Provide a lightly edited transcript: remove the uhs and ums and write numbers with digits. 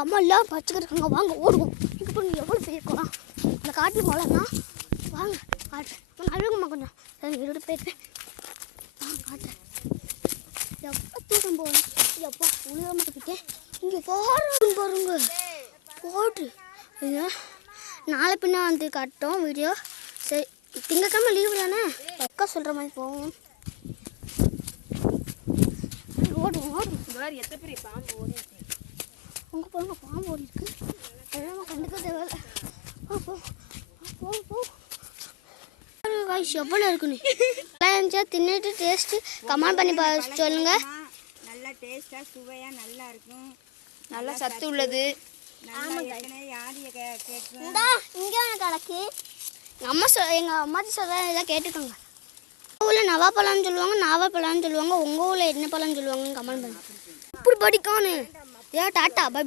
எங்கள் அம்மா எல்லாம் பச்சுக்கிட்டு இருக்காங்க. வாங்க ஓடுவோம். இங்கே போய் எவ்வளோ போயிருக்கலாம் அந்த காட்டு மலைன்னா. வாங்க காட்டுறேன். அழுகுமா கொஞ்சம். சரி இருட்டு போயிருப்பேன். வாங்க காட்டுறேன். எப்போ தூக்கம் போகணும். எப்போ உழுக மாட்டேன். இங்கே பாருங்க போட்டு நாளை பின்ன வந்து காட்டோம் வீடியோ. சரி திங்கக்கிழமை லீவு தானே. அக்கா சொல்கிற மாதிரி போவோம். ஓடும் எத்தனை பெரிய பாம்பு ஓடி உங்க பாருங்க. பாம்பு ஓடி இருக்கு. எல்லாம் கண்டுக்க தேவையில்ல. எவ்வளோ இருக்குன்னு இருந்துச்சா தின்னுட்டு டேஸ்ட்டு கமெண்ட் பண்ணி சொல்லுங்க. நல்லா டேஸ்ட்டாக சுவையாக நல்லா இருக்கும். நல்லா சத்து உள்ளது. இங்கே கலக்கி எங்கள் அம்மாச்சி சொல்ல கேட்டுக்கோங்க. உங்கள் ஊரில் நவாப்பழம்னு சொல்லுவாங்க, நாவப்பழம்னு சொல்லுவாங்க. உங்கள் ஊரில் என்ன பழம்னு சொல்லுவாங்கன்னு கமெண்ட் பண்ணுங்க. இப்படி படிக்கானு. ஏன் டாட்டா பை.